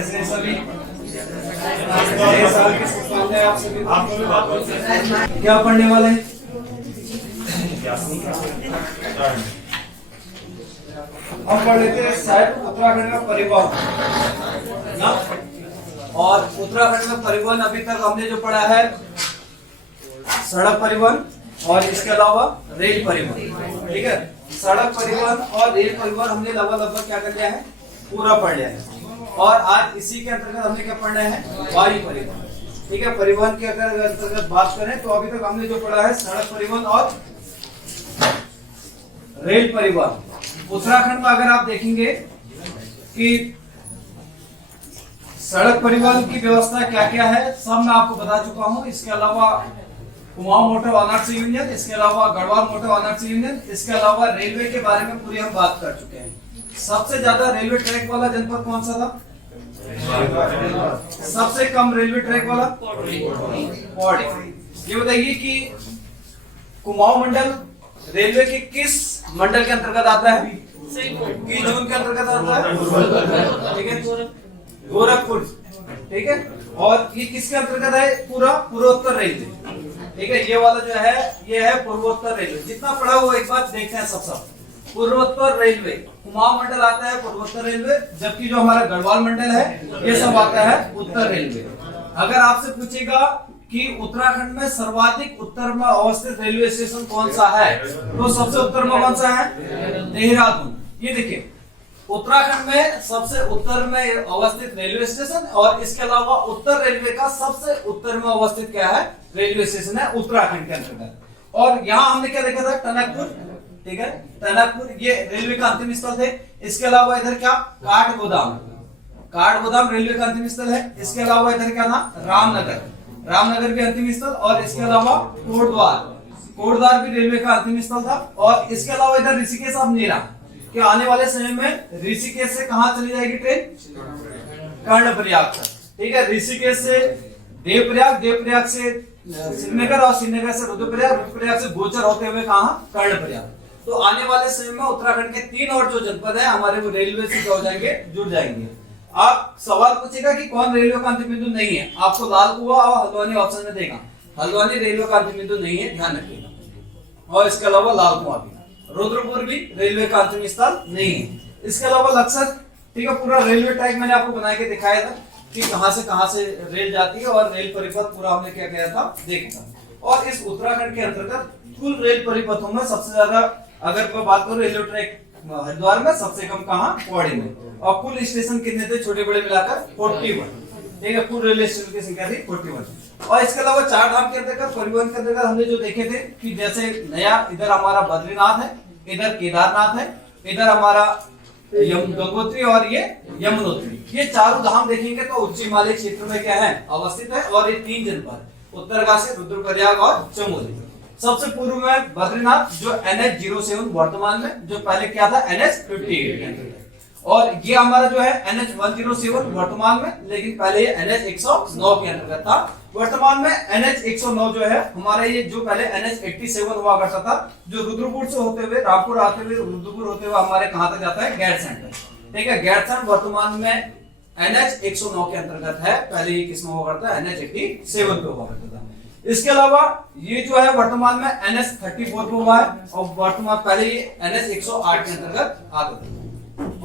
कैसे सभी? नए साल की शुभकामनाएं आप सभी को। क्या पढ़ने वाले हैं? हम पढ़ लेते हैं शायद उत्तराखंड में परिवहन ना। और उत्तराखंड में परिवहन अभी तक हमने जो पढ़ा है सड़क परिवहन और इसके अलावा रेल परिवहन। ठीक है, सड़क परिवहन और रेल परिवहन हमने लगभग क्या कर लिया है, पूरा पढ़ लिया है। और आज इसी के अंतर्गत हमने क्या पढ़ना है, वायु परिवहन। ठीक है, परिवहन के अगर अंतर्गत बात करें तो अभी तक हमने जो पढ़ा है सड़क परिवहन और रेल परिवहन। उत्तराखंड में अगर आप देखेंगे कि सड़क परिवहन की व्यवस्था क्या क्या है सब मैं आपको बता चुका हूं। इसके अलावा कुमाऊं मोटर वाहन यूनियन, इसके अलावा गढ़वाल मोटर वाहन यूनियन, इसके अलावा रेलवे के बारे में पूरी हम बात कर चुके हैं। सबसे ज्यादा रेलवे ट्रैक वाला जनपद कौन सा था? सबसे कम रेलवे ट्रैक वाला पौड़ी। ये बताइए कि कुमाऊं मंडल रेलवे के किस मंडल के अंतर्गत आता है? किस जोन के अंतर्गत आता है? ठीक है, गोरखपुर। ठीक है, और ये किसके अंतर्गत है? पूरा पूर्वोत्तर रेलवे। ठीक है, ये वाला जो है ये है पूर्वोत्तर रेलवे। जितना पढ़ा हुआ एक बार देखते हैं सब पूर्वोत्तर रेलवे। कुमाऊं मंडल आता है पूर्वोत्तर रेलवे, जबकि जो हमारा गढ़वाल मंडल है ये सब आता है उत्तर रेलवे। अगर आपसे पूछेगा कि उत्तराखंड में सर्वाधिक उत्तर में अवस्थित रेलवे स्टेशन कौन सा है, तो सबसे उत्तर में कौन सा है? देहरादून। ये देखिए, उत्तराखंड में सबसे उत्तर में अवस्थित रेलवे स्टेशन और इसके अलावा उत्तर रेलवे का सबसे उत्तर में अवस्थित क्या है, रेलवे स्टेशन है उत्तराखंड के अंतर्गत। और यहाँ हमने क्या देखा था, टनकपुर। ठीक है, टनकपुर ये रेलवे का अंतिम स्थल है। इसके अलावा इधर क्या, काठगोदाम। काठगोदाम रेलवे का अंतिम स्थल है। इसके अलावा इधर क्या था, रामनगर। रामनगर भी अंतिम स्थल। और इसके अलावा कोटद्वार। कोटद्वार भी रेलवे का अंतिम स्थल था। और इसके अलावा इधर ऋषिकेश अब नीरा कि आने वाले समय में ऋषिकेश से कहां चली जाएगी ट्रेन? कर्णप्रयाग तक। ठीक है, ऋषिकेश से देवप्रयाग, देवप्रयाग से श्रीनगर और श्रीनगर से रुद्रप्रयाग, रुद्रप्रयाग से गोचर होते हुए कहां, कर्णप्रयाग। तो आने वाले समय में उत्तराखंड के 3 और जो जनपद है हमारे वो रेलवे से क्या हो जाएंगे, जुड़ जाएंगे। आप सवाल पूछेगा कि कौन रेलवे का अंतिम बिंदु नहीं है, आपको लाल कुआं और हल्द्वानी ऑप्शन में देगा। हल्द्वानी रेलवे का अंतिम बिंदु नहीं है, ध्यान रखिएगा। और इसके अलावा लाल कुआं भी, रुद्रपुर भी रेलवे का अंतिम स्थल नहीं है। इसके अलावा लक्सर। ठीक है, पूरा रेलवे ट्रैक मैंने आपको बना के दिखाया था कि कहां से रेल जाती है और रेल परिपथ पूरा हमने क्या किया था, देखा। और इस उत्तराखंड के अंतर्गत कुल रेल परिपथों में सबसे ज्यादा अगर मैं बात करूं रेलवे ट्रैक हरिद्वार में, सबसे कम कहां, पौड़ी में। और कुल स्टेशन कितने थे छोटे बड़े मिलाकर? 41। ठीक है, कुल रेलवे स्टेशन की संख्या थी 41। और इसके अलावा चार धाम के अंतर्गत परिवहन के अंतर्गत हमने जो देखे थे कि जैसे नया इधर हमारा बद्रीनाथ है, इधर केदारनाथ है, इधर हमारा गंगोत्री और ये यमुनोत्री। ये चारों धाम देखेंगे तो उच्च हिमालय क्षेत्र में क्या है, अवस्थित है। और ये 3 जनपद उत्तरकाशी, रुद्रप्रयाग और चमोली। सबसे पूर्व में बद्रीनाथ जो NH-07 वर्तमान में, जो पहले क्या था NH-58 के अंतर्गत। और ये हमारा जो है NH-107 वर्तमान में, लेकिन पहले ये NH-109 के अंतर्गत था। वर्तमान में NH-109 जो है हमारा ये जो पहले NH-87 हुआ करता था, जो रुद्रपुर से होते हुए रामपुर आते हुए रुद्रपुर होते हुए हमारे कहां तक जाता है, गैरसैंण तक। ठीक है, गैरसैंण वर्तमान में NH-109 के अंतर्गत है। पहले ये किसमें हुआ करता है, NH-87 पे हुआ करता था। इसके अलावा ये जो है वर्तमान में NH-34 पे हुआ है और वर्तमान पहले ये NH-108 के अंतर्गत आता था।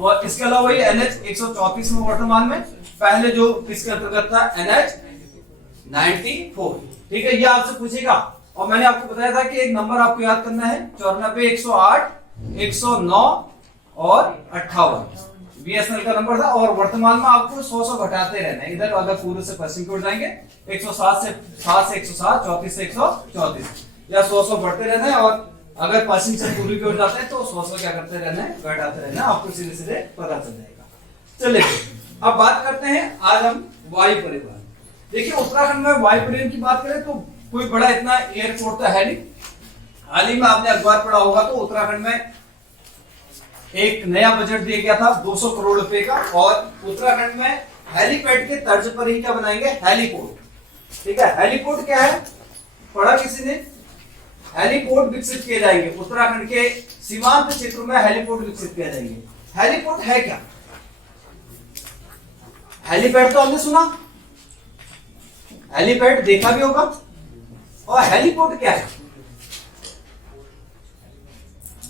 और इसके अलावा ये NH-134 में वर्तमान में, पहले जो किसके अंतर्गत था, NH-94। ठीक है, ये आपसे पूछेगा। और मैंने आपको बताया था कि एक नंबर आपको याद करना है, 94, 108, 109 और 58 BSNL का नंबर था। और वर्तमान में आपको 100 घटाते रहना है। इधर अगर पूर्व से पश्चिम की ओर जाएंगे 107 से 107, 34 से 134 या 100 बढ़ते रहना है। और अगर पश्चिम से पूर्व की ओर जाते हैं तो 100 क्या करते रहना है, घटाते रहना है। आपको सीधे सीधे पता चल जाएगा। चलिए अब बात करते हैं आज हम वायु परिवहन। देखिए, उत्तराखंड में वायु परिवहन की बात करें तो कोई बड़ा इतना एयरपोर्ट तो है नहीं। हाल ही में आपने अखबार पढ़ा होगा तो उत्तराखंड में एक नया बजट दिया गया था 200 करोड़ रुपए का। और उत्तराखंड में हेलीपैड के तर्ज पर ही क्या बनाएंगे, हेलीपोर्ट। ठीक है, हेलीपोर्ट क्या है, पढ़ा किसी ने? हेलीपोर्ट विकसित किए जाएंगे उत्तराखंड के सीमांत क्षेत्रों में, हेलीपोर्ट विकसित किए जाएंगे। हेलीपोर्ट है क्या? हेलीपैड तो हमने सुना, हेलीपैड देखा भी होगा। और हेलीपोर्ट क्या है?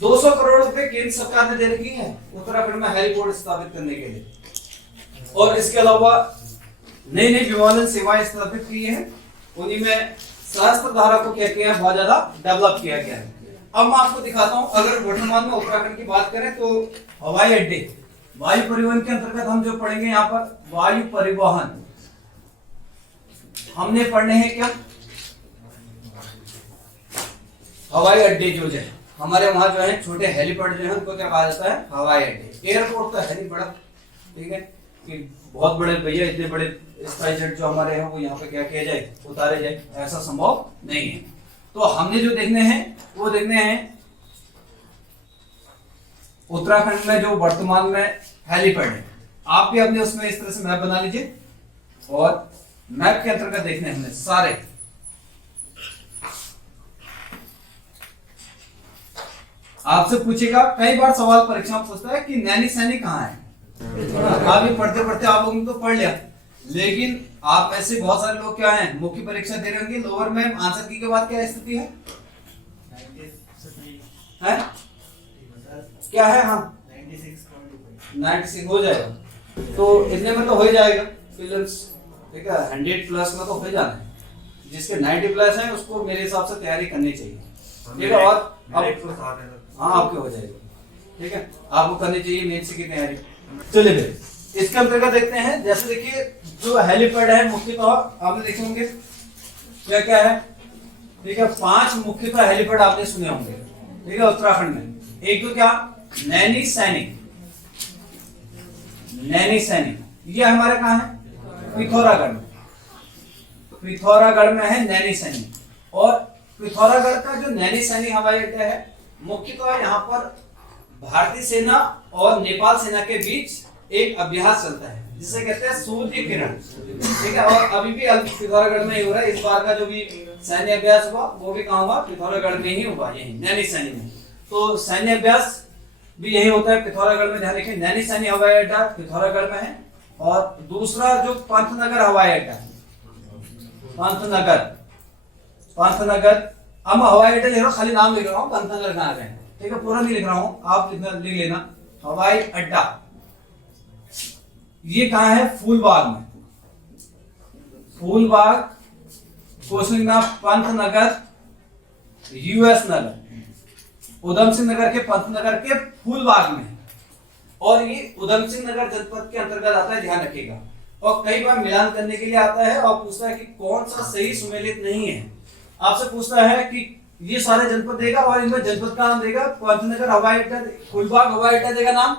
200 करोड़ रुपए केंद्र सरकार ने दे रखी है उत्तराखंड में हेलीपोर्ट स्थापित करने के लिए, और इसके अलावा नई नई विमानन सेवाएं स्थापित की है। उन्हीं में सहस्त्र धारा को क्या किया है, बहुत ज्यादा डेवलप किया गया है। अब मैं आपको दिखाता हूं, अगर वर्तमान में उत्तराखंड की बात करें तो हवाई अड्डे, वायु परिवहन के अंतर्गत हम जो पढ़ेंगे यहाँ पर वायु परिवहन, हमने पढ़ने हैं क्या, हवाई अड्डे जो है हमारे वहां जो है छोटे हेलीपैड जो है उनको क्या कहा जाता है, हवाई अड्डे। एयरपोर्ट तो है नहीं बड़ा, ठीक है, कि बहुत बड़े भैया इतने बड़े स्पाइस जेट जो हमारे हैं वो यहाँ पे क्या किया जाए, उतारे जाए, ऐसा संभव नहीं है। तो हमने जो देखने हैं वो देखने हैं उत्तराखंड में जो वर्तमान में हेलीपैड है। आप भी अपने उसमें इस तरह से मैप बना लीजिए, और मैप के अंतर्गत देखने हमने सारे। आपसे पूछेगा, कई बार सवाल परीक्षा में पूछता है कि नैनी सैनी कहाँ है। अभी पढ़ते पढ़ते आप लोगों ने तो पढ़ लिया, लेकिन आप ऐसे बहुत सारे लोग क्या हैं, मुख्य परीक्षा दे रहे होंगे, लोअर में आंसर की के बाद क्या स्थिति है, क्या है, हाँ 96 हो जाएगा, तो इतने में तो हो ही जाएगा प्रीलिम्स, ठीक है, 100 प्लस में तो हो जाना है। जिसके 90 प्लस है उसको मेरे हिसाब से तैयारी करनी चाहिए, ठीक है। और अब हाँ आपके हो जाएगा, ठीक है, आपको करनी चाहिए मेंस की तैयारी। चलिए फिर इसके अंतर्गत देखते हैं। जैसे देखिए जो हेलीपैड है मुख्यतः आपने देखे होंगे क्या क्या है, ठीक है, 5 मुख्यतः हेलीपैड आपने सुने होंगे, ठीक है, उत्तराखंड में। एक तो क्या, नैनी सैनी, नैनी सैनी ये हमारे कहाँ है, पिथौरागढ़ में, पिथौरागढ़ में है नैनी सैनी। और पिथौरागढ़ का जो नैनी सैनी हवाई अड्डा है मुख्यतः यहाँ पर भारतीय सेना और नेपाल सेना के बीच एक अभ्यास चलता है जिसे कहते हैं सूर्य किरण, ठीक है। और अभी भी पिथौरागढ़ में ही हो रहा है। इस बार का जो भी सैन्य अभ्यास हुआ वो भी कहाँ हुआ, पिथौरागढ़ में ही हुआ, यही नैनी सैनी में। तो सैन्य अभ्यास भी यही होता है पिथौरागढ़ में। ध्यान रखिए नैनी सैनी हवाई अड्डा पिथौरागढ़ में है। और दूसरा जो पंतनगर हवाई अड्डा, पंतनगर, पंतनगर, अब हवाई अड्डा लिख रहा हूँ, खाली नाम लिख रहा हूँ, पंतनगर कहाँ है, ठीक है, पूरा नहीं लिख रहा हूँ, आप लिख लेना। हवाई अड्डा ये कहाँ है, फूलबाग में, फूलबाग, कोसिंगा, पंतनगर, यूएस नगर, उधम सिंह नगर के पंतनगर के फूलबाग में, और ये उधम सिंह नगर जनपद के अंतर्गत आता है, ध्यान रखिएगा। और कई बार मिलान करने के लिए आता है और पूछता है कि कौन सा सही सुमेलित नहीं है। आपसे पूछता है कि ये सारे जनपद देगा और इनमें जनपद का नाम देगा, पंतनगर हवाई अड्डा, फूलबाग हवाई अड्डा देगा नाम,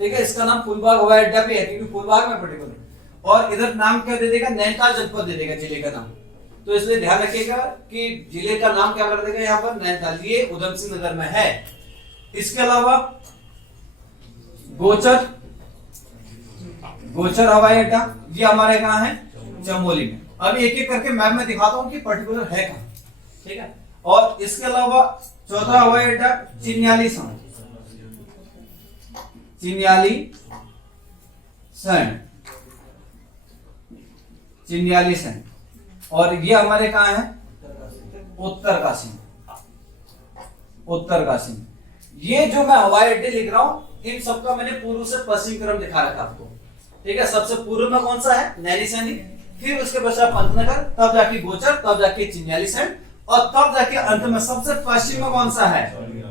ठीक है, इसका नाम फूलबाग हवाई अड्डा भी है क्योंकि फूलबाग में पर्टिकुलर। और इधर नाम क्या दे देगा, नैनीताल जनपद दे देगा जिले का नाम। तो इसलिए ध्यान रखिएगा कि जिले का नाम क्या कर देगा यहाँ पर, नैनीताल, ये उधम सिंह नगर में है। इसके अलावा गोचर, गोचर हवाई अड्डा ये हमारे कहाँ है, चमोली में। अभी एक एक करके मैप में दिखाता हूँ कि पर्टिकुलर है कहाँ, ठीक है। और इसके अलावा चौथा हवाई अड्डा Chinyali sand, Chinyali sand, Chinyali sand, और ये हमारे कहाँ है, उत्तरकाशी, उत्तरकाशी। ये जो मैं हवाई अड्डे लिख रहा हूं इन सबका मैंने पूर्व से पश्चिम क्रम दिखा रखा आपको, ठीक है। सबसे पूर्व में कौन सा है, नैनी सैनी, फिर उसके पश्चात पंतनगर, तब जाके गोचर, तब जाके चिन्याली सैंड, और तब जाके अंत में सबसे पश्चिम में कौन सा है,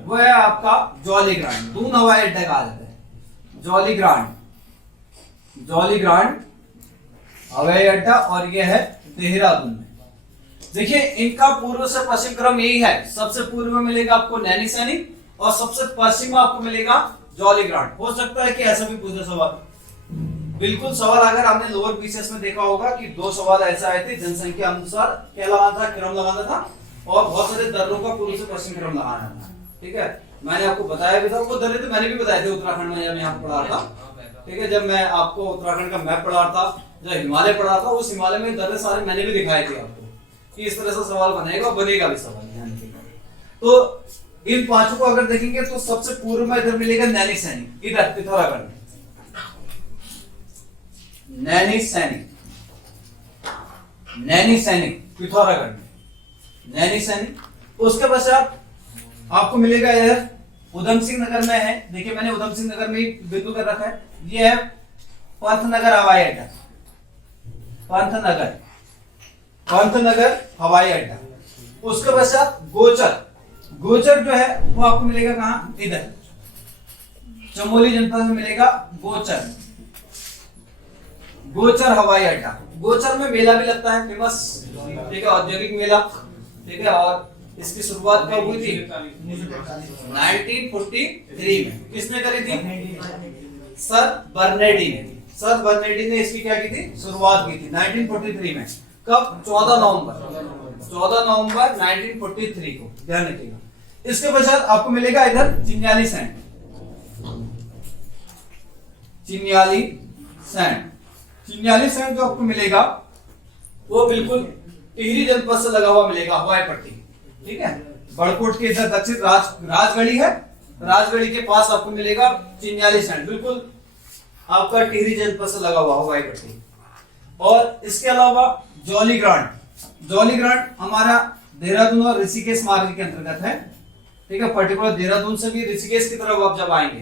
वो है आपका जौलीग्रांट। दून हवाई अड्डा कहा जाता है, जौलीग्रांट, जौलीग्रांट हवाई अड्डा, और ये है देहरादून में। देखिए इनका पूर्व से पश्चिम क्रम यही है, सबसे पूर्व में मिलेगा आपको नैनी सैनी और सबसे पश्चिम में आपको मिलेगा जौलीग्रांट। हो सकता है कि ऐसा भी पूछे सवाल, बिल्कुल सवाल अगर आपने लोअर बीसीएस में देखा होगा कि 2 सवाल ऐसा आए थे, जनसंख्या अनुसार क्या लगाना था, क्रम लगाना था, और बहुत सारे दर्रों का पूर्व से पश्चिम क्रम लगाना था, ठीक है। मैंने आपको बताया भी था, वो दर्रे तो मैंने भी बताए थे उत्तराखंड में जब यहाँ पढ़ा था, ठीक है। जब मैं आपको उत्तराखंड का मैप पढ़ा था, जब हिमालय पढ़ा था, उस हिमालय में दर्रे सारे मैंने भी दिखाए थे आपको कि इस तरह से सवाल बनेगा, बनेगा भी सवाल, ध्यान रखिएगा। तो इन 5 को अगर देखेंगे तो सबसे पूर्व में इधर मिलेगा नैनी सैनी, इधर पिथौरागढ़ में, नैनीसैनी, नैनीसैनी पिथौरागढ़ में, नैनीसैनी। उसके पश्चात आपको मिलेगा इधर उधम सिंह नगर में है, देखिए मैंने उधम सिंह नगर में बिंदु कर रखा है, ये है पंतनगर हवाई अड्डा, पंतनगर, पंतनगर हवाई अड्डा। उसके पश्चात गोचर, गोचर जो है वो आपको मिलेगा कहां, इधर चमोली जनपद में मिलेगा गोचर, गोचर हवाई अड्डा। गोचर में मेला भी लगता है फेमस, ठीक है, औद्योगिक मेला, ठीक है। और इसकी शुरुआत कब हुई थी, 1943 में। किसने करी थी, सर बर्नेडी ने, सर बर्नेडी ने इसकी क्या की थी, शुरुआत की थी 1943 में। कब, 14 नवंबर 1943 को, ध्यान रखिएगा। इसके पश्चात आपको मिलेगा इधर Chinyali sand, Chinyali sand, Chinyali sand जो आपको मिलेगा वो बिल्कुल टिहरी जनपद से लगा हुआ मिलेगा, हवाई पट्टी, ठीक है। बड़कोट के इधर दक्षिण राजगढ़ी है, राजगढ़ी के पास आपको मिलेगा चिन्याली सैंड, बिल्कुल आपका टिहरी जनपद से लगा हुआ हवाई पट्टी। और इसके अलावा जॉलीग्रांट, जॉलीग्रांट हमारा देहरादून और ऋषिकेश मार्ग के अंतर्गत है, ठीक है। पर्टिकुलर देहरादून से भी ऋषिकेश की तरफ आप जब आएंगे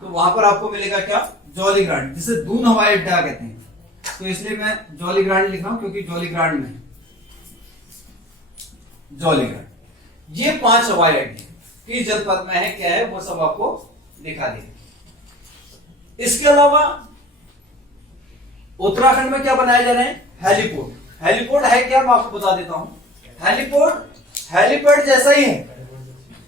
तो वहां पर आपको मिलेगा क्या, जॉलीग्रांट, जिसे दून हवाई अड्डा कहते हैं। तो इसलिए मैं जॉलीग्रांट लिख रहा हूं क्योंकि जॉलीग्रांट में, जॉलीग्रांट, ये 5 हवाई अड्डे किस जनपद में है, क्या है, वो सब आपको दिखा देंगे। इसके अलावा उत्तराखंड में क्या बनाए जा रहे हैं, हेलीपोर्ट। हेलीपोर्ट है क्या, मैं आपको बता देता हूं। हेलीपोर्ट हेलीपैड जैसा ही है,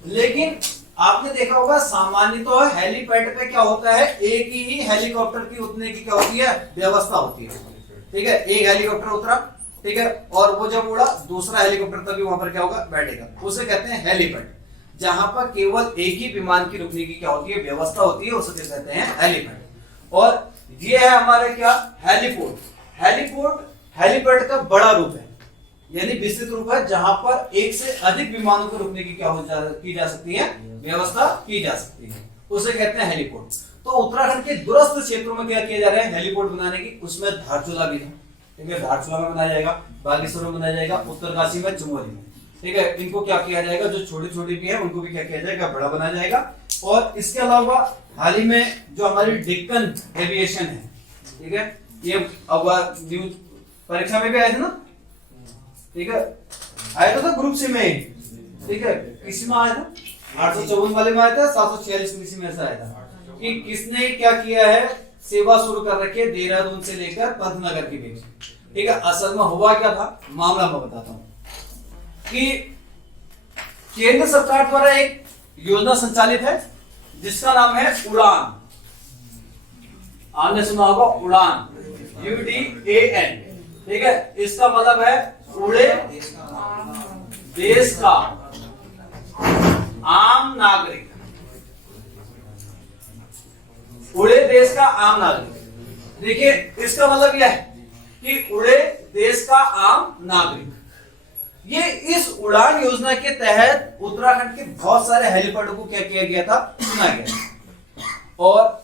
लेकिन आपने देखा होगा सामान्य तो हेलीपैड पे क्या होता है, एक ही हेलीकॉप्टर की उतरने की क्या होती है, व्यवस्था होती है, ठीक है। एक हेलीकॉप्टर उतरा, ठीक है, और वो जब उड़ा दूसरा हेलीकॉप्टर तभी वहां पर क्या होगा, बैठेगा, उसे कहते हैं हेलीपैड। जहां पर केवल एक ही विमान की रुकने की क्या होती है, व्यवस्था होती है, उसे कहते हैं हेलीपैड। और ये है हमारे क्या, हेलीपोर्ट। हेलीपोर्ट हेलीपैड का बड़ा रूप है, यानी विस्तृत रूप है, जहां पर एक से अधिक विमानों को रुकने की क्या की जा सकती है, व्यवस्था की जा सकती है, उसे कहते हैं हेलीपोर्ट। तो उत्तराखंड के दूरस्थ क्षेत्रों में क्या किया जा रहा है, हेलीपोर्ट बनाने की। उसमें धारचूला भी है, ठीक है, धारचूला में बनाया जाएगा, बागेश्वर में बनाया जाएगा, उत्तरकाशी में, चमोली में, ठीक है। इनको क्या किया जाएगा, जो छोटी छोटी भी है उनको भी क्या किया जाएगा, बड़ा बनाया जाएगा। और इसके अलावा हाल ही में जो हमारी डेक्कन एविएशन है, ठीक है, ये अब न्यूज परीक्षा में भी आए थे ना, ठीक है, आया था ग्रुप सी में, ठीक है, किसी में आया था, 854 वाले में आया था, 746 में, किसी में ऐसा आया था कि किसने क्या किया है, सेवा शुरू कर रखी है देहरादून से लेकर पंतनगर के बीच, ठीक है। असल में हुआ क्या था, मामला मैं बताता हूं कि केंद्र सरकार द्वारा एक योजना संचालित है जिसका नाम है उड़ान, आपने सुना होगा उड़ान, UDAN, ठीक है। इसका मतलब है उड़े देश का आम नागरिक, उड़े देश का आम नागरिक। देखिए इसका मतलब यह है कि उड़े देश का आम नागरिक। ये इस उड़ान योजना के तहत उत्तराखंड के बहुत सारे हेलीपैड को क्या किया गया था, चुना गया, और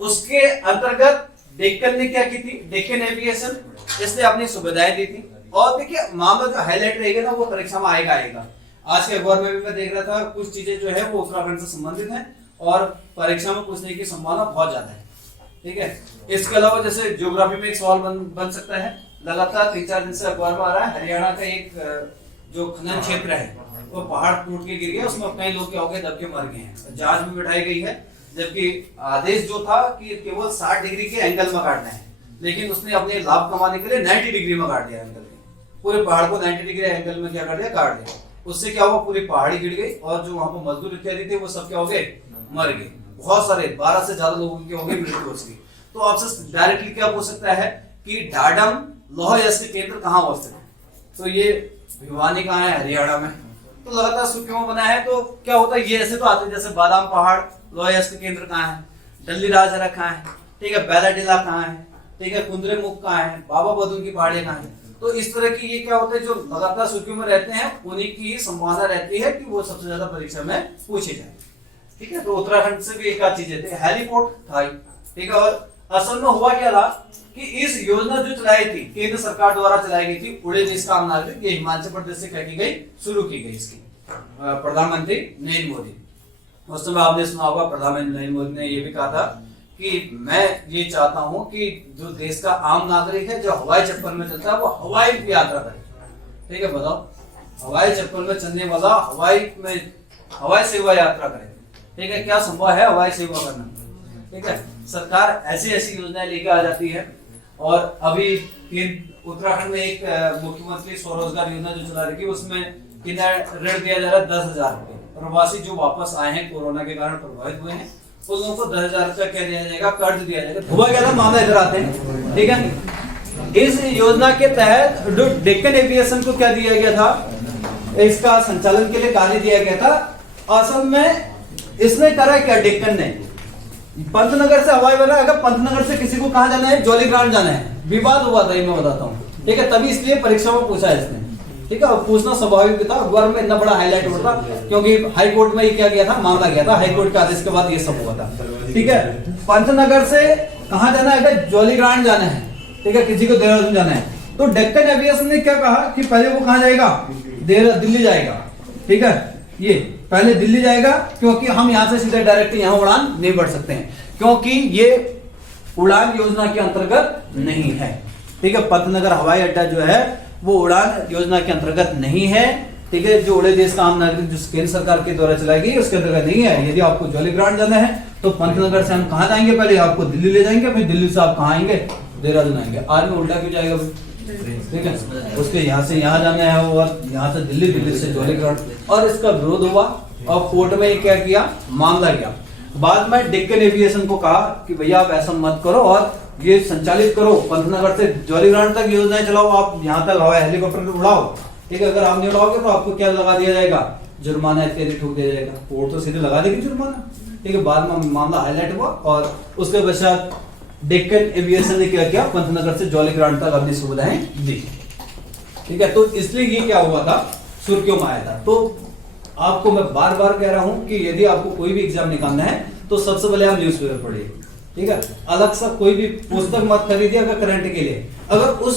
उसके अंतर्गत डेक्कन ने क्या की थी, डेक्कन एविएशन, इसने अपनी सुविधाएं दी थी। और देखिए मामला जो हाईलाइट रहेगा ना, वो परीक्षा में आएगा। आज के अखबार में भी मैं देख रहा था, कुछ चीजें जो है वो उत्तराखंड से संबंधित हैं और परीक्षा में पूछने की संभावना बहुत ज्यादा है, ठीक है। इसके अलावा जैसे ज्योग्राफी में एक सवाल बन सकता है, लगातार 3-4 दिन से अखबार में आ रहा है, हरियाणा का एक जो खनन क्षेत्र है वो पहाड़ टूट के गिर गया, उसमें कई लोग क्या हो गए, दब के मर गए हैं, जांच भी बिठाई गई है। जबकि आदेश जो था कि केवल 60 डिग्री के एंगल में काटना है, लेकिन उसने अपने लाभ कमाने के लिए 90 डिग्री में काट दिया एंगल, पूरे पहाड़ को 90 डिग्री एंगल में क्या कर दिया, काट दिया। उससे क्या हुआ, पूरी पहाड़ी गिर गई और जो वहां पर मजदूर इत्यादि थे वो सब क्या हो गए, मर गए। बहुत सारे 12 से ज्यादा लोगों की हो गई मृत्यु उसकी। तो आपसे डायरेक्टली क्या पूछ सकता है कि डाडम लौह अयस्क केंद्र कहाँ अवस्थित है, तो ये भिवानी कहाँ है, हरियाणा में। तो लगातार सुर्खियों में बना है, तो क्या होता है, ये ऐसे तो आते हैं जैसे बादाम पहाड़ लौह अयस्क केंद्र कहाँ है, डल्ली राजहरा कहाँ है, ठीक है, बैलाडीला कहाँ है, ठीक है, कुंद्रेमुख कहाँ है, बाबा बदून की पहाड़ियां कहाँ है। तो इस तरह की ये क्या होता है, जो लगातार सुर्खियों में रहते हैं उन्हीं की ही संभावना रहती है कि वो सबसे ज्यादा परीक्षा में पूछे जाए, ठीक है। तो उत्तराखंड से भी एक आध चीजें थे, हेलीपोर्ट था, ठीक है। और असल में हुआ क्या था कि इस योजना जो चलाई थी केंद्र सरकार द्वारा चलाई गई थी, उड़े देश का आम नागरिक, ये हिमाचल प्रदेश से क्या की गई, शुरू की गई इसकी प्रधानमंत्री नरेंद्र मोदी। उस समय आपने सुना होगा प्रधानमंत्री नरेंद्र मोदी ने ये भी कहा था कि मैं ये चाहता हूं कि जो देश का आम नागरिक है जो हवाई चप्पल में चलता है वो हवाई यात्रा करे। ठीक है, बताओ, हवाई चप्पल में चलने वाला हवाई सेवा यात्रा करे। ठीक है, क्या संभव है हवाई सेवा करना? ठीक है, सरकार ऐसी ऐसी योजनाएं लेकर आ जाती है। और अभी उत्तराखंड में एक मुख्यमंत्री स्वरोजगार योजना जो चला रही है, उसमें कितना ऋण दिया जा रहा है, 10,000 रुपए। प्रवासी जो वापस आए हैं कोरोना के कारण प्रभावित हुए हैं, उन लोगों को 10,000 रुपया क्या दिया जाएगा, कर्ज दिया जाएगा। हुआ क्या था, मामला इधर आते हैं। ठीक है, इस योजना के तहत जो डेक्कन एविएशन को क्या दिया गया था, इसका संचालन के लिए कार्य दिया गया था। असल में इसने करा क्या, डेक्कन ने पंतनगर से हवाई बना। अगर पंतनगर से किसी को कहां जाना है, जौलीग्रांट जाना है, विवाद हुआ था, मैं बताता हूँ। ठीक है, तभी इसलिए परीक्षा में पूछा है इसने। ठीक है, पूछना स्वाभाविक था, अखबार में इतना बड़ा हाईलाइट होता क्योंकि हाई कोर्ट में क्या गया था, मामला गया था, हाई कोर्ट के आदेश के बाद ये सब हुआ था। ठीक है, पंतनगर से कहां जाना है, अगर जौलीग्रांट जाना है, ठीक है, किसी को देहरादून जाना है, तो डेक्कन एविएशन ने क्या कहा कि पहले वो कहां जाएगा, दिल्ली जाएगा। ठीक है, ये पहले दिल्ली जाएगा क्योंकि हम यहां से सीधे डायरेक्ट यहां उड़ान नहीं बढ़ सकते हैं, क्योंकि ये उड़ान योजना के अंतर्गत नहीं है। ठीक है, पंतनगर हवाई अड्डा जो है वो उड़ान योजना के अंतर्गत नहीं है। ठीक है, जो उड़े देश का आम नागरिक जो केंद्र सरकार के द्वारा चलाई गई उसके अंतर्गत नहीं है। यदि आपको जौलीग्रांट जाना है तो पंतनगर से हम कहां जाएंगे, पहले आपको दिल्ली ले जाएंगे, फिर दिल्ली से आप कहां आएंगे, देहरादून आएंगे। आज में उल्टा क्यों जाएगा? ठीक है, उसके यहाँ से यहाँ जाना है और यहाँ से दिल्ली, दिल्ली से जौलीग्रांट। और इसका विरोध हुआ और कोर्ट में क्या किया, मामला गया। बाद में डेक्कन एविएशन को कहा कि भैया आप ऐसा मत करो और ये संचालित करो, पंतनगर से जौलीग्रांट तक योजनाएं चलाओ, आप यहाँ तक हवाई हेलीकॉप्टर उड़ाओ। ठीक है, अगर आप नहीं उड़ाओगे तो आपको क्या लगा दिया जाएगा, जुर्माना इत्यादि ठोक दिया जाएगा। कोर्ट तो सीधे लगा देगी जुर्माना। ठीक है, बाद में मामला हाईलाइट हुआ और उसके पश्चात डेक्कन एविएशन ने क्या किया, पंतनगर से जौलीग्रांट तक अपनी सुविधाएं दी। ठीक है, तो इसलिए ये क्या हुआ था, सुर्खियों में आया था। तो आपको मैं बार बार कह रहा हूं कि यदि आपको कोई भी एग्जाम निकालना है तो सबसे पहले आप न्यूज़पेपर पढ़िए। ठीक है, अलग सा कोई भी पुस्तक मत खरीदिए अगर करंट के लिए। अगर उस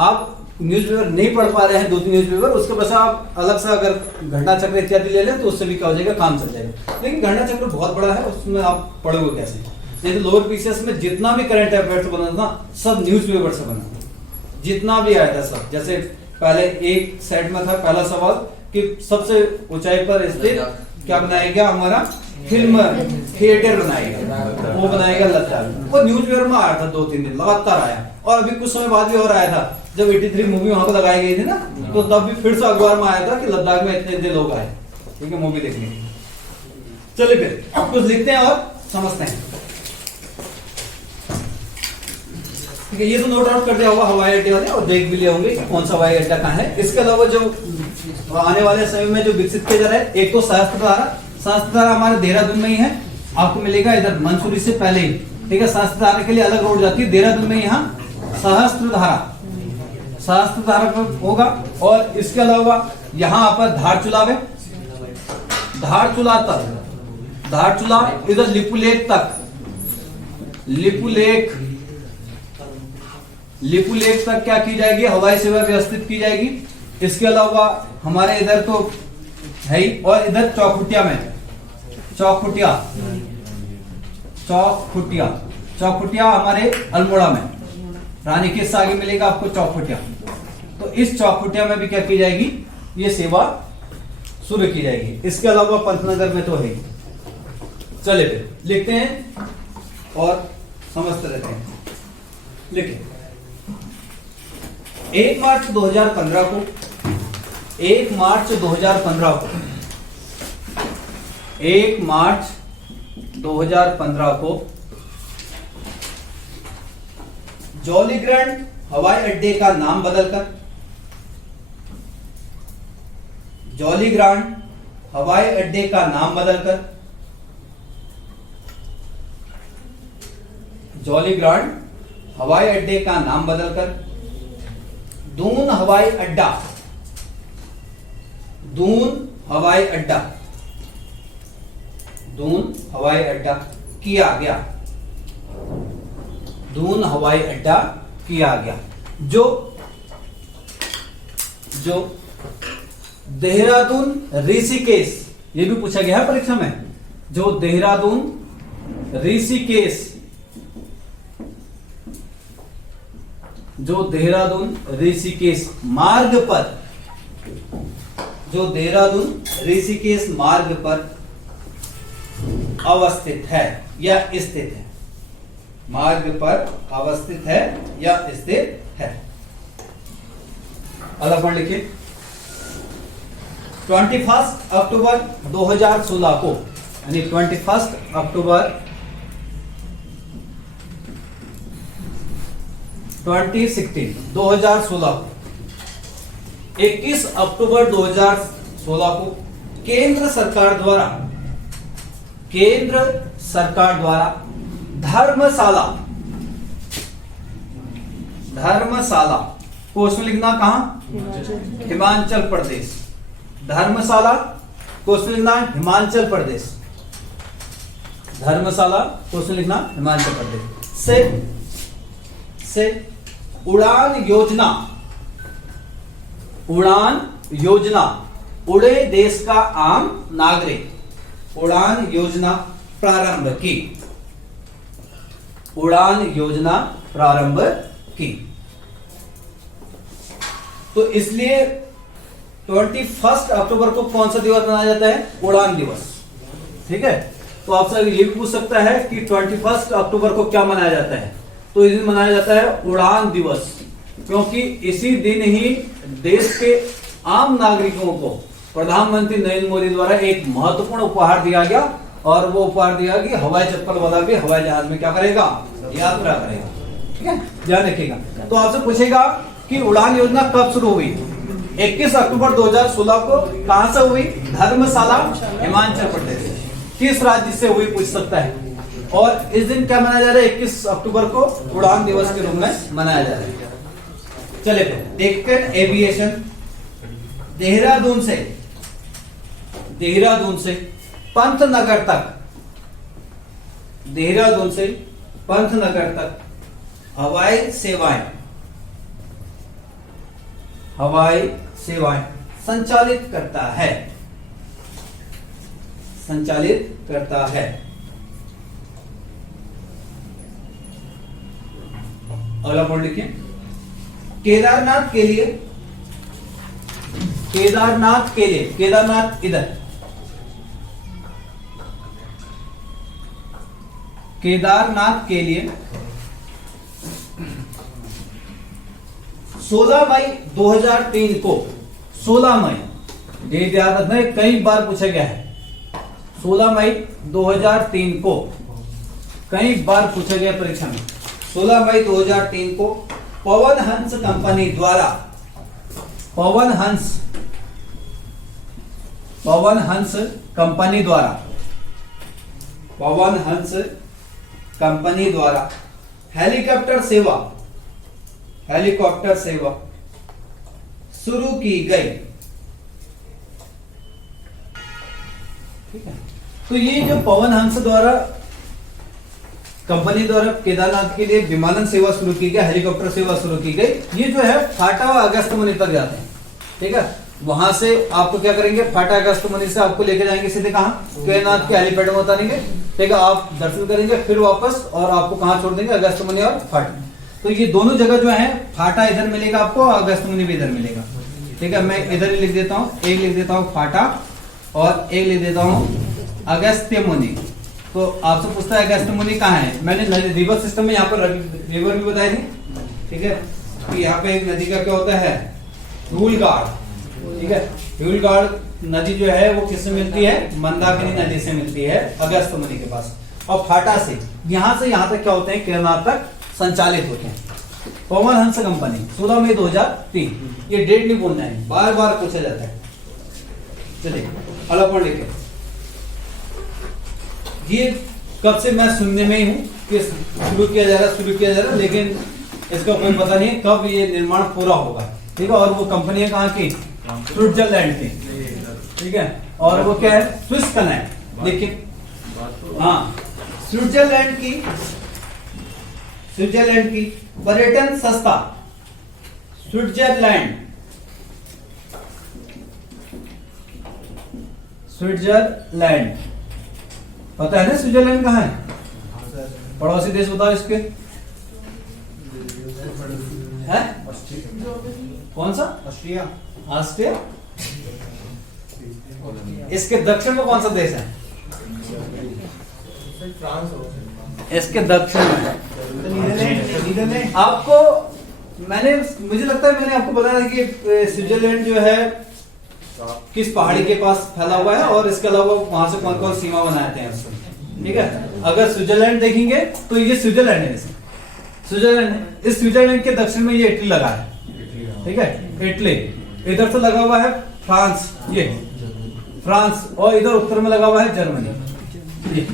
आप न्यूज़पेपर नहीं पढ़ पा रहे हैं, 2-3 न्यूज़पेपर, उसके बस आप अलग सा अगर घटना चक्र इत्यादि ले लें तो उससे भी क्या हो जाएगा, काम चल जाएगा। लेकिन घटना चक्र बहुत बड़ा है, उसमें आप पढ़ोगे कैसे? जैसे लोअर पीसीएस में जितना भी करंट अफेयर्स बना था सब न्यूज़पेपर से बना, जितना भी आया था सब। जैसे पहले एक सेट में था पहला सवाल कि सबसे ऊंचाई पर स्थित क्या बनाएगा, हमारा फिल्म थिएटर बनाएगा, वो बनाएगा लद्दाख। वो न्यूज़पेपर में आया था 2-3 दिन लगातार आया। और अभी कुछ समय बाद भी और आया था, जब 83 मूवी वहां पर लगाई गई थी ना, तो तब भी फिर से अखबार में आया था कि लद्दाख में इतने इतने लोग आए। ठीक है, मूवी देखने। चलिए फिर अब कुछ लिखते हैं और समझते हैं। ठीक है, ये तो नोट आउट कर दिया होगा हवाई अड्डे वाले, और देख भी लिए होंगे कौन सा हवाई अड्डा कहाँ है। इसके अलावा जो आने वाले समय में जो विकसित किया जा रहा है, एक तो सहस्त्रधारा हमारे देहरादून में ही है, आपको मिलेगा इधर मंसूरी से पहले ही। ठीक है, सहस्त्रधारा के लिए अलग रोड जाती है, देहरादून में यहाँ सहस्त्रधारा पर होगा। और इसके अलावा यहाँ पर धारचूला में, धारचूला इधर लिपुलेख तक, लिपुलेख तक क्या की जाएगी, हवाई सेवा व्यवस्थित की जाएगी। इसके अलावा हमारे इधर तो है ही, और इधर चौखुटिया हमारे अल्मोड़ा में, रानीखेत से आगे मिलेगा आपको चौखुटिया। तो इस चौखुटिया में भी क्या की जाएगी, ये सेवा शुरू की जाएगी। इसके अलावा पंतनगर में तो है ही। चलिए फिर लिखते हैं और समझते रहते हैं। लिखिए 1 मार्च 2015 को 1 मार्च 2015 को जौलीग्रांट हवाई अड्डे का नाम बदलकर जौलीग्रांट हवाई अड्डे का नाम बदलकर जौलीग्रांट हवाई अड्डे का नाम बदलकर दून हवाई अड्डा किया गया। दून हवाई अड्डा किया गया। जो देहरादून ऋषिकेश, ये भी पूछा गया है परीक्षा में, जो देहरादून ऋषिकेश मार्ग पर अवस्थित है या स्थित है, मार्ग पर अवस्थित है या स्थित है। अगला पॉइंट लिखिए। 21 अक्टूबर 2016 को, यानी 21 अक्टूबर 2016 को, 21 अक्टूबर 2016 को केंद्र सरकार द्वारा धर्मशाला को उसमें लिखना कहां, हिमाचल प्रदेश। धर्मशाला को उसमें लिखना हिमाचल प्रदेश, धर्मशाला को उसमें लिखना हिमाचल प्रदेश से उड़ान योजना उड़े देश का आम नागरिक, उड़ान योजना प्रारंभ की। तो इसलिए 21 अक्टूबर को कौन सा दिवस मनाया जाता है, उड़ान दिवस। ठीक है, तो आपसे ये भी पूछ सकता है कि 21 अक्टूबर को क्या मनाया जाता है, तो इस दिन मनाया जाता है उड़ान दिवस, क्योंकि इसी दिन ही देश के आम नागरिकों को प्रधानमंत्री नरेंद्र मोदी द्वारा एक महत्वपूर्ण उपहार दिया गया, और वो उपहार दिया कि हवाई चप्पल वाला भी हवाई जहाज में क्या करेगा, यात्रा करेगा। ठीक है, ध्यान रखिएगा। तो आपसे पूछेगा कि उड़ान योजना कब शुरू हुई। 21 अक्टूबर 2016 को कहां से हुई, धर्मशाला हिमाचल प्रदेश। किस राज्य से हुई पूछ सकता है। और इस दिन क्या मनाया जा रहा है, 21 अक्टूबर को उड़ान दिवस के रूप में मनाया जा रहा है। चले तो डेक्कन एविएशन देहरादून से पंतनगर तक हवाई सेवाएं संचालित करता है। अगला पॉइंट लिखिए। केदारनाथ के लिए इधर, केदारनाथ के लिए 16 मई 2003 को, 16 मई, डेट याद रखना, कई बार पूछा गया है। 16 मई 2003 को कई बार पूछा गया परीक्षा में। 16 मई 2003 को पवन हंस कंपनी द्वारा हेलीकॉप्टर सेवा शुरू की गई। ठीक है, तो ये जो पवन हंस द्वारा कंपनी द्वारा केदारनाथ के लिए विमानन सेवा शुरू की गई, हेलीकॉप्टर सेवा शुरू की गई, ये जो है फाटा व अगस्त्यमुनि तक जाते हैं। ठीक है, वहां से आपको क्या करेंगे, फाटा अगस्त्यमुनि से आपको लेके जाएंगे सीधे कहां, केदारनाथ के हेलीपैड में उतारेंगे। ठीक है, आप दर्शन करेंगे, फिर वापस, और आपको कहां छोड़ देंगे, अगस्त्यमुनि और फाटा। तो ये दोनों जगह जो है, फाटा इधर मिलेगा आपको, अगस्त्यमुनि भी इधर मिलेगा। ठीक है, मैं इधर ही लिख देता हूं, एक लिख देता हूं फाटा और एक लिख देता हूं अगस्त्यमुनि। तो आपसे पूछता है अगस्त्यमुनि कहाँ है, मैंने रिवर सिस्टम में यहाँ पर रिवर भी बताई थी। ठीक है, तो यहाँ पे एक नदी का क्या होता है, ह्यूलगार्ड। ठीक है, ह्यूलगार्ड नदी जो है वो किससे मिलती है, मंदाकिनी नदी से मिलती है अगस्त्यमुनि के पास। और फाटा से यहाँ तक क्या होते हैं, केदारनाथ तक संचालित होते हैं। पवन हंस कंपनी 16 मई 2003, ये डेट नहीं बोलना है, बार बार पूछा जाता है। चलिए अगला पॉइंट लिखिए। ये कब से मैं सुनने में ही हूँ कि शुरू किया जा रहा, लेकिन इसका कोई पता नहीं है कब ये निर्माण पूरा होगा। ठीक है, और वो कंपनी है कहाँ की, स्विट्जरलैंड की। ठीक है, और वो क्या है, स्विस कनेक्ट। देखिए, हाँ, स्विट्जरलैंड स्विट्जरलैंड की पर्यटन सस्ता, स्विट्जरलैंड, स्विट्जरलैंड पता है ना स्विट्जरलैंड कहाँ है? पड़ोसी देश बताओ इसके है? कौन सा? ऑस्ट्रिया। ऑस्ट्रिया। इसके दक्षिण में कौन सा देश है? इसके दक्षिण में आपको मुझे लगता है मैंने आपको बताया था कि स्विट्जरलैंड जो है किस पहाड़ी के पास फैला हुआ है और इसके अलावा वहां से कौन कौन सीमा बनाते हैं उसको, ठीक है। अगर स्विट्जरलैंड देखेंगे तो ये स्विट्जरलैंड है, स्विट्जरलैंड है। इस स्विट्जरलैंड के दक्षिण में ये इटली लगा है, ठीक है, इटली। इधर से लगा हुआ है फ्रांस, ये फ्रांस, और इधर उत्तर में लगा हुआ है जर्मनी, ये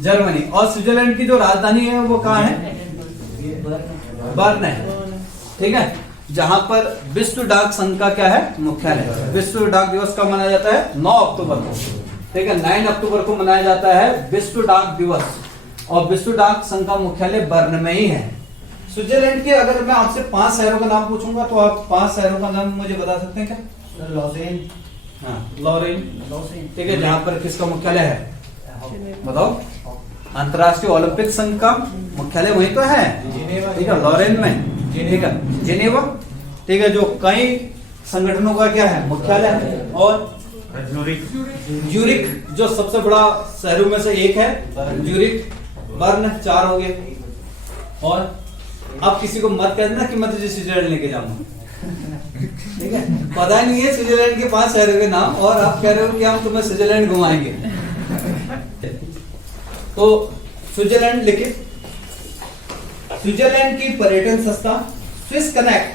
जर्मनी। और स्विट्जरलैंड की जो राजधानी है वो कहाँ है? बर्न है, ठीक है, जहां पर विश्व डाक संघ का क्या है? मुख्यालय। विश्व डाक दिवस कब मनाया जाता है? 9 अक्टूबर को, ठीक है, 9 अक्टूबर को मनाया जाता है विश्व डाक दिवस, और विश्व डाक संघ का मुख्यालय बर्न में ही है। स्विट्जरलैंड के अगर मैं आपसे 5 शहरों का नाम पूछूंगा तो आप 5 शहरों का नाम मुझे बता सकते हैं क्या? लॉरेन, हाँ लॉरेन, ठीक है, जहां पर किसका मुख्यालय है? बताओ। अंतरराष्ट्रीय ओलंपिक संघ का मुख्यालय वहीं तो है, ठीक है, लॉरेन में, ठीक है, जिनेवा, ठीक है, जो कई संगठनों का क्या है? मुख्यालय है। और ज्यूरिख जो सबसे बड़ा शहरों में से एक है, ज्यूरिख, बर्न, 4 हो गए। और अब किसी को मत कह देना कि मैं तुझे स्विट्जरलैंड लेके जाऊंगा, ठीक है, पता नहीं है स्विट्जरलैंड के 5 शहरों के नाम और आप कह रहे हो कि हम तुम्हें स्विट्जरलैंड घुमाएंगे। तो स्विट्जरलैंड लिखिए। स्विट्जरलैंड की पर्यटन संस्था Swiss Connect,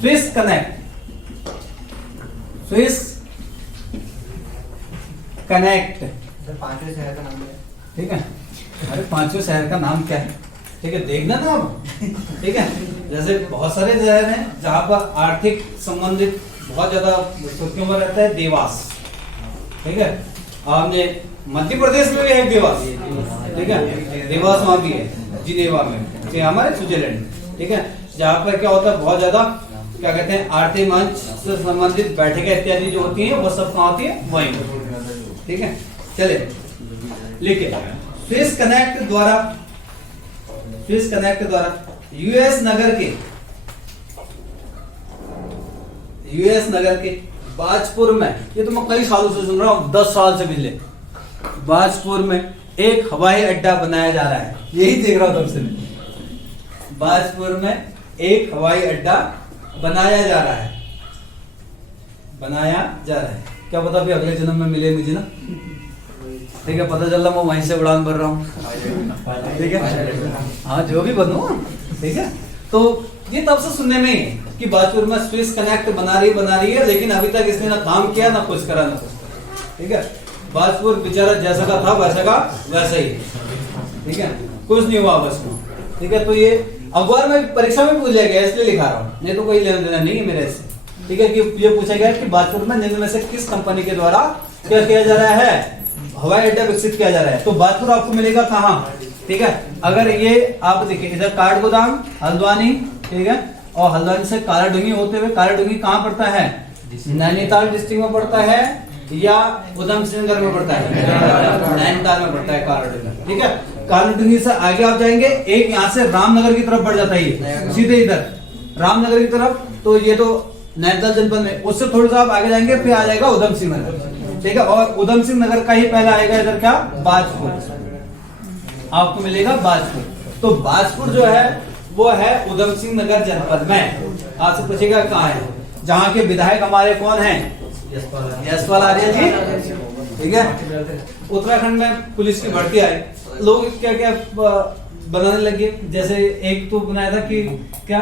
Swiss Connect, Swiss Connect, 5वें शहर का नाम है, ठीक है। अरे 5वें शहर का नाम क्या है? ठीक है, देखना ना आप, ठीक है। जैसे बहुत सारे शहर हैं जहां पर आर्थिक संबंधित बहुत ज्यादा सुर्खियों में रहता है। देवास, ठीक है, आपने मध्य प्रदेश में भी है देवास, ठीक है, देवास वहां भी है, जिनेवा में, ठीक है, हमारे स्विट्जरलैंड, ठीक है, जहाँ पर क्या होता है बहुत ज्यादा क्या कहते हैं आर्थिक मंच से संबंधित बैठकें इत्यादि जो होती हैं वो सब कहाँ होती है? वहीं, ठीक है। चले लिखिए। स्विस कनेक्ट द्वारा, स्विस कनेक्ट द्वारा यूएस नगर के बाजपुर में, ये तो मैं कई सालों से सुन रहा हूँ, 10 साल से पिछले, बाजपुर में एक हवाई अड्डा बनाया जा रहा है। यही देख रहा हूं तब से मैं। बाजपुर में एक हवाई अड्डा बनाया जा रहा है, बनाया जा रहा है। क्या पता भी अगले जन्म में मिले मुझे ना, ठीक है, पता चल रहा मैं वहीं से उड़ान भर रहा हूँ, ठीक है, हाँ जो भी बनू, ठीक है। तो ये तब से सुनने में है कि बाजपुर में स्विस कनेक्ट बना रही है, लेकिन अभी तक इसने ना काम किया ना कुछ करा, ना कुछ, ठीक है। बाजपुर बेचारा जैसा का था वैसा ही, ठीक है, कुछ नहीं हुआ बस में, ठीक है। तो ये अखबार में परीक्षा में पूछ लिया गया, इसलिए लिखा रहा हूँ, नहीं तो कोई लेना देना नहीं है मेरे से, ठीक है। कि ये पूछा गया कि बाजपुर में निम्न में से किस कंपनी के द्वारा क्या किया जा रहा है? हवाई अड्डा विकसित किया जा रहा है। तो बाजपुर आपको मिलेगा कहाँ? ठीक है, अगर ये आप देखिए इधर काठगोदाम, हल्द्वानी, ठीक है, और हल्द्वानी से कालाडूंगी होते हुए, कालाडूंगी कहाँ पड़ता है? नैनीताल डिस्ट्रिक्ट में पड़ता है या उधम सिंह नगर में पड़ता है? नैनीताल में पड़ता है कालाडूंगी, ठीक है। कालाडूंगी से आगे आप जाएंगे, एक यहाँ से रामनगर की तरफ बढ़ जाता है, ये सीधे इधर रामनगर की तरफ, तो ये तो नैनीताल जनपद में, उससे थोड़ा सा आप आगे जाएंगे फिर आ जाएगा उधम सिंह नगर, ठीक है। और उधम सिंह नगर का ही पहला आएगा इधर क्या? बाजपुर, आपको मिलेगा बाजपुर। तो बाजपुर जो है वो है उधम सिंह नगर जनपद में। आपसे पूछेगा कहाँ है? जहाँ के विधायक हमारे कौन हैं? यशपाल आर्य जी, ठीक है। उत्तराखंड में पुलिस की भर्ती आई, लोग क्या क्या बनाने लगे, जैसे एक तो बनाया था कि क्या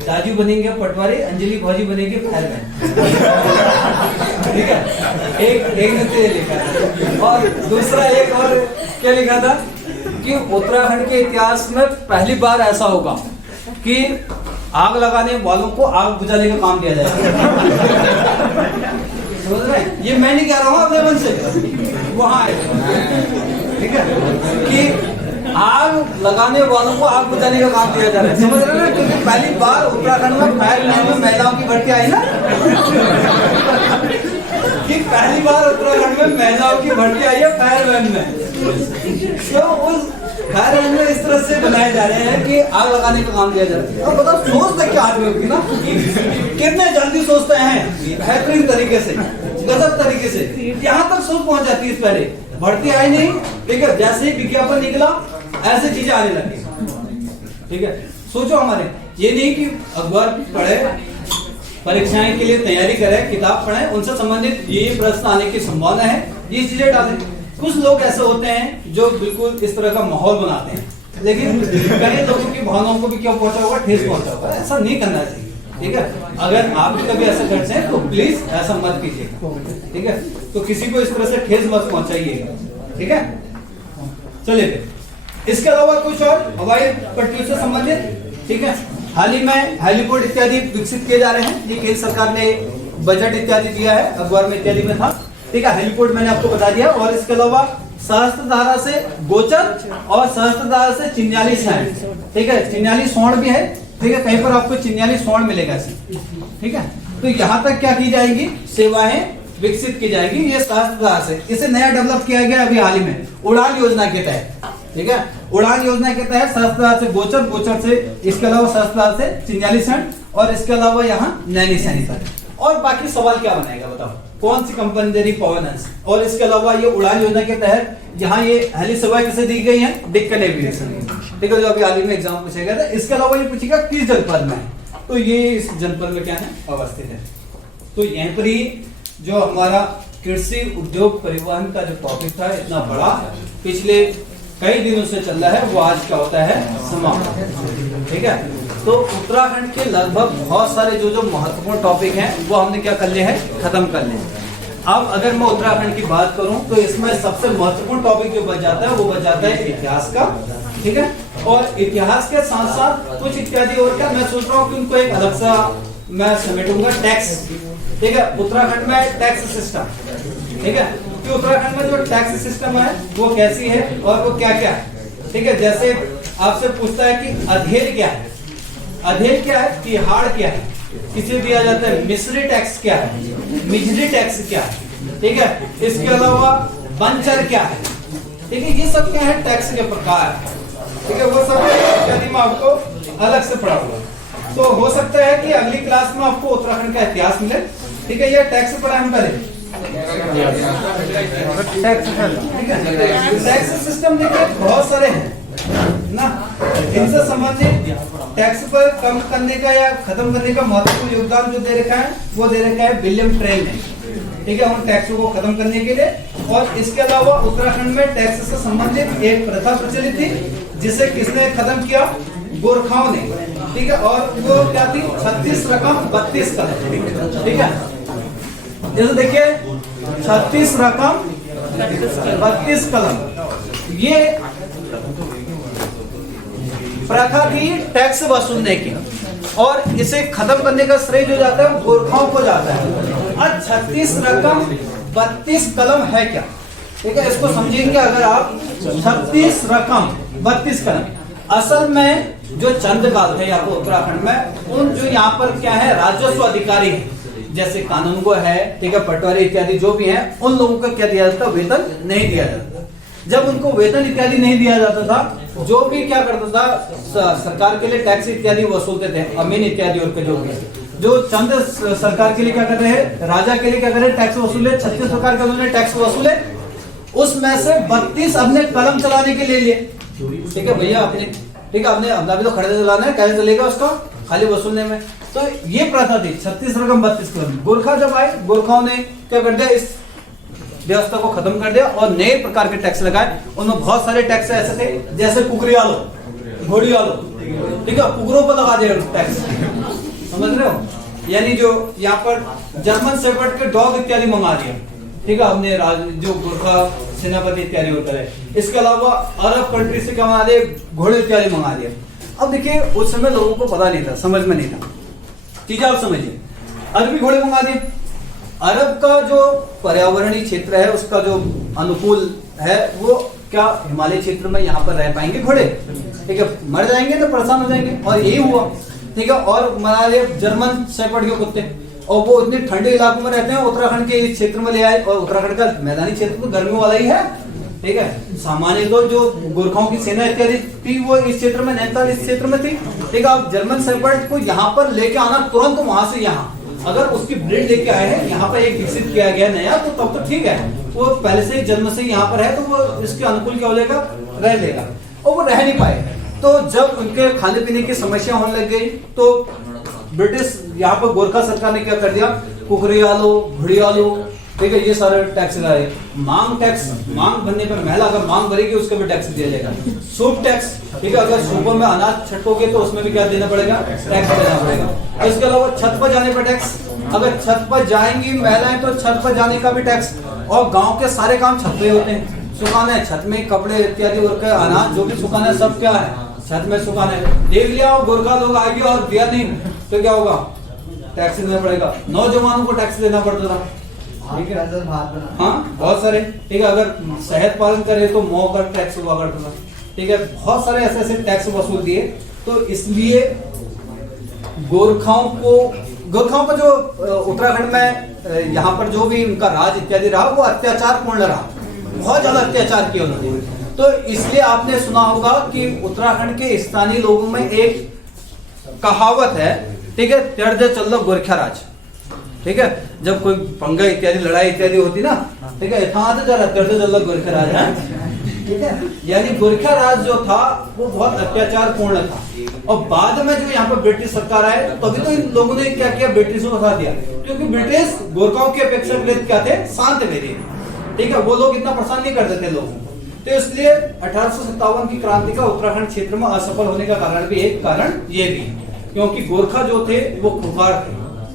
राजू बनेंगे पटवारी, अंजलि भौजी बनेंगे फायरमैन, ठीक है। एक ने तो ये लिखा था, और दूसरा एक और क्या लिखा था कि उत्तराखंड के इतिहास में पहली बार ऐसा होगा कि आग लगाने वालों को आग बुझाने का काम दिया जाएगा। समझ रहे? ये मैं नहीं कह रहा हूँ अपने मन से, वहां है, ठीक है, कि आग लगाने वालों को आग बुझाने का काम दिया जा रहा है, समझ रहे ना? क्योंकि पहली बार उत्तराखंड में फायरमैन में महिलाओं की भर्ती आई ना, कि पहली बार उत्तराखंड में महिलाओं की भर्ती आई है फायरमैन में। तो उस फायरमैन में इस तरह से बनाए जा रहे हैं कि आग लगाने का काम दिया जा रहा है। और बताओ सोचते क्या आदमी होगी ना, कितने जल्दी सोचते हैं, बेहतरीन तरीके से, गजब तरीके से, यहाँ तक सोच पहुंच जाती है। पहले भर्ती आई नहीं, ठीक है, जैसे ही विज्ञापन निकला ऐसे चीजें आने लगी, ठीक है। सोचो हमारे, ये नहीं कि अखबार पढ़े, परीक्षाएं के लिए तैयारी करें, किताब पढ़ें, उनसे संबंधित ये प्रश्न आने की संभावना है, ये चीजें डालें। कुछ लोग ऐसे होते हैं जो बिल्कुल इस तरह का माहौल बनाते हैं, लेकिन कई लोगों की भावनाओं को भी क्या पहुंचा होगा, ठेस पहुंचा होगा। ऐसा नहीं करना चाहिए, ठीक है। अगर आप भी कभी ऐसा करते हैं तो प्लीज ऐसा मत कीजिएगा, ठीक है। तो किसी को इस तरह से ठेस मत पहुंचाइएगा, ठीक है। चलिए फिर इसके अलावा कुछ और हवाई पट्टियों से संबंधित, ठीक है। हाल ही में हेलीपोर्ट इत्यादि विकसित किए जा रहे हैं, ये केंद्र सरकार ने बजट इत्यादि दिया है, अखबार में इत्यादि में था, ठीक है। हेलीपोर्ट मैंने आपको बता दिया। और इसके अलावा सहस्त्रधारा से गोचर और सहस्त्रधारा से चिन्याली स्वर्ण, ठीक है, चिन्याली स्वर्ण भी है, ठीक है, कहीं पर आपको चिन्याली स्वर्ण मिलेगा, ठीक है। तो यहाँ तक क्या की जाएगी, सेवाएं विकसित की जाएगी, ये सहस्त्रधारा से। इसे नया डेवलप किया गया अभी हाल ही में उड़ान योजना के तहत, ठीक है। उड़ान योजना के तहत सहस्त्रधारा से गोचर, गोचर से इसके अलावा सहस्त्रधारा से चिन्याली स्वर्ण, और इसके अलावा यहाँ नैनी सैनी तक। और बाकी सवाल क्या बनाएगा बताओ, कौन सी कंपनी दे रही पवन हंस, और इसके अलावा ये उड़ान योजना के तहत यहाँ ये हेली सेवाएं किसे दी गई है, डेक्कन एविएशन, ठीक है, जो अभी हाल ही में एग्जाम पूछा गया था। इसके अलावा ये पूछेगा किस जनपद में है, तो ये इस जनपद में क्या है, अवस्थित है। तो यहीं पर ही जो हमारा कृषि उद्योग परिवहन का जो टॉपिक था इतना बड़ा, पिछले कई दिनों से चल रहा है, वो आज क्या होता है, समाप्त, ठीक है। तो उत्तराखंड के लगभग बहुत सारे जो महत्वपूर्ण टॉपिक हैं वो हमने क्या कर लिए हैं, खत्म कर लिए। अब अगर मैं उत्तराखंड की बात करूं तो इसमें सबसे महत्वपूर्ण टॉपिक जो बच जाता है वो बच जाता है इतिहास का, ठीक है। और इतिहास के साथ साथ कुछ इत्यादि और क्या, मैं सोच रहा हूँ कि उनको एक अलग सा मैं समेटूंगा, टैक्स, ठीक है। उत्तराखंड में टैक्स सिस्टम, ठीक है, कि उत्तराखंड में जो टैक्स सिस्टम है वो कैसी है और वो क्या क्या है, ठीक है। जैसे आपसे पूछता है कि अधेर क्या है, अधेर क्या है, तिहाड़ क्या है, किसे दिया जाता है, मिश्री टैक्स क्या है, मिजरी टैक्स क्या है, ठीक है। इसके अलावा बंचर क्या है, ठीक है, ये सब क्या है, टैक्स के प्रकार, ठीक है। वो सब यदि मैं आपको अलग से पढ़ाऊंगा, तो हो सकता है कि अगली क्लास में आपको उत्तराखंड का इतिहास मिले, ठीक है। ये टैक्स पढ़ा हम पहले, टैक्स, ठीक है। टैक्स सिस्टम देखिए बहुत सारे हैं ना, इनसे संबंधित टैक्स पर कम करने का या खत्म करने का महत्वपूर्ण योगदान जो दे रखा है वो दे रखा है विलियम ट्रेन ने, ठीक है, उन टैक्सों को खत्म करने के लिए। और इसके अलावा उत्तराखंड में टैक्स से संबंधित एक प्रथा प्रचलित थी जिसे किसने खत्म किया, गोरखाओं ने, ठीक है। और वो क्या थी, 36 रकम 32 कलम, ठीक है। जैसे देखिए 36 रकम 32 कलम, ये प्रथा थी टैक्स वसूलने की, और इसे खत्म करने का श्रेय जो जाता है गोरखाओं को जाता है। और 36 रकम 32 कलम है क्या, ठीक है, इसको समझेंगे अगर आप। 36 रकम 32 कलम, असल में जो चंदगाल थे यहाँ पर उत्तराखंड में, उन जो यहाँ पर क्या है, राजस्व अधिकारी है, जैसे कानूनगो है, ठीक है, पटवारी इत्यादि जो भी हैं, उन लोगों को क्या दिया जाता, वेतन नहीं दिया जाता। जब उनको वेतन इत्यादि नहीं दिया जाता था, जो भी क्या करता था, सरकार के लिए टैक्स इत्यादि वसूलते थे, अमीन इत्यादि और जो भी, जो चंद सरकार के लिए क्या कर रहे हैं, राजा के लिए क्या कर रहे हैं, टैक्स वसूले, 36 प्रकार के उन्होंने टैक्स वसूले, उसमें से 32 अपने कलम चलाने के लिए लिए, ठीक है भैया, अपने, ठीक है, अपने अभी तो खरीदे चलाना है, कैसे चलेगा उसका, खाली वसूलने में। तो ये प्रथा थी 36 रकम 32 कलम। गोरखा जब आए, गोरखाओं ने क्या कर दिया, इस व्यवस्था को खत्म कर दिया और नए प्रकार के टैक्स लगाए। उनमें बहुत सारे टैक्स ऐसे थे, जैसे कुकरी आलो, घोड़ी आलो, ठीक है, कुकरों पर लगा दिया टैक्स, समझ रहे हो, यानी जो यहाँ पर जर्मन शेफर्ड के डॉग इत्यादि मंगा दिया, ठीक है, हमने जो गोरखा सेनापति इत्यादि होता है। इसके अलावा अरब कंट्री से क्या मंगा दिए, घोड़े इत्यादि मंगा दिया। अब देखिए उस समय लोगों को पता नहीं था, समझ में नहीं था, चीजें आप समझिए, अरबी घोड़े मंगा दिए। अरब का जो पर्यावरणीय क्षेत्र है उसका जो अनुकूल है वो क्या हिमालय क्षेत्र में यहाँ पर रह पाएंगे घोड़े? ठीक है, मर जाएंगे तो परेशान हो जाएंगे। और यही हुआ, ठीक है। और मान लिया जर्मन शेफर्ड के कुत्ते, और वो इतने ठंडे इलाकों में रहते हैं, उत्तराखंड के इस क्षेत्र में ले आए, और उत्तराखंड का मैदानी क्षेत्र तो गर्मी वाला ही है, ठीक है। सामान्य तो जो गोरखाओं की सेना इत्यादि थी वो इस क्षेत्र में, नैनीताल इस क्षेत्र में थी, ठीक है। अब जर्मन शेफर्ड को यहाँ पर लेके आना तुरंत, वहां से यहाँ अगर उसकी ब्रीड लेके आए हैं, यहाँ पर एक विकसित किया गया नया, तो तब तो ठीक है, वो पहले से जन्म से यहाँ पर है, तो वो इसके अनुकूल क्या हो जाएगा, रह लेगा। और वो रह नहीं पाए, तो जब उनके खाने पीने की समस्या होने लग गई, तो ब्रिटिश यहाँ पर गोरखा सरकार ने क्या कर दिया, कुकरी आलू, घुड़ी आलू, ठीक है, ये सारे टैक्स लगाए। मांग टैक्स, मांग भरने पर महिला अगर मांग भरेगी उसका भी टैक्स दिया जाएगा। सूप टैक्स, ठीक है, अगर सूपों में अनाज छटकोगे तो उसमें भी क्या देना पड़ेगा, टैक्स देना पड़ेगा। इसके अलावा छत पर जाने पर टैक्स, अगर छत पर जाएंगी महिलाएं तो छत पर जाने का भी टैक्स। और गाँव के सारे काम छत पे होते हैं, सुखाना है छत में, कपड़े इत्यादि और अनाज जो भी सुखाना है सब क्या है, छत में सुखाना है। देख लिया गोरखा लोग आएंगे और दिया नहीं तो क्या होगा, टैक्स देना पड़ेगा। नौजवानों को टैक्स देना पड़ता था, ठीक है, हाँ बहुत सारे, ठीक है। अगर शहद पालन करे तो मौ का टैक्स हुआ करता था, ठीक है। बहुत सारे ऐसे ऐसे टैक्स वसूल दिए। तो इसलिए गोरखाओं पर जो उत्तराखंड में यहाँ पर जो भी उनका राज इत्यादि रहा, वो अत्याचार पूर्ण रहा, बहुत ज्यादा अत्याचार किया उन्होंने। तो इसलिए आपने सुना होगा कि उत्तराखंड के स्थानीय लोगों में एक कहावत है, ठीक है, त्यर्ज चल गोरखा राज, ठीक है। जब कोई पंगा इत्यादि लड़ाई इत्यादि होती ना, ठीक है, गोरखा राज है, ठीक है। यानी गोरखा राज जो था वो बहुत अत्याचार पूर्ण था। और बाद में जो यहाँ पर ब्रिटिश सरकार आए, तो तभी तो इन लोगों ने क्या किया, ब्रिटिशों को साथ दिया, क्योंकि ब्रिटिश गोरखाओं की अपेक्षाकृत क्या थे, शांत वेरी, ठीक है, वो लोग इतना परेशान नहीं करते थे लोगों को। तो इसलिए 1857 की क्रांति का उत्तराखंड क्षेत्र में असफल होने का कारण भी एक कारण ये भी, क्योंकि गोरखा जो थे वो खुखार थे,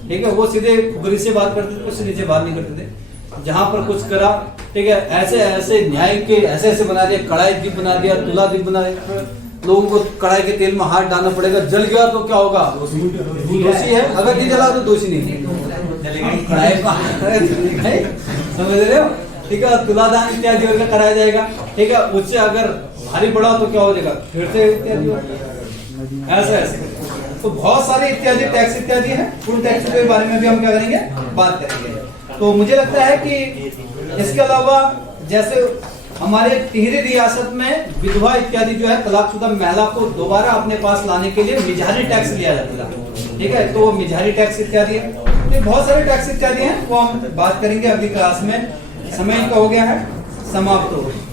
ठीक है, वो सीधे खुगरी से बात करते थे, उससे नीचे बात नहीं करते थे। जहां पर कुछ करा, ठीक है, ऐसे ऐसे न्याय के ऐसे ऐसे बना दिया, कढ़ाई दीप बना दिया, तुला दीप बना दिया, लोगों को कढ़ाई के तेल में हाथ डालना पड़ेगा, जल गया तो क्या होगा, दोषी है, अगर नहीं जला तो दोषी नहीं, समझ रहे हो, ठीक है। तुलादान इत्यादि कराया जाएगा, ठीक है, उससे अगर भारी पड़ा तो क्या हो जाएगा, फिर से इत्यादि ऐसे ऐसे। तो बहुत सारे इत्यादि टैक्स इत्यादि है, फूड टैक्स के बारे में भी हम क्या करेंगे, बात करेंगे। तो मुझे लगता है कि इसके अलावा जैसे हमारे टिहरी रियासत में विधवा इत्यादि जो है, तलाकशुदा महिला को दोबारा अपने पास लाने के लिए मिजारी टैक्स लिया जाता था, ठीक है। तो मिजारी टैक्स इत्यादि है, तो बहुत सारे टैक्स इत्यादि हैं, वो हम बात करेंगे अगली क्लास में। समय का हो गया है, समाप्त हो गया।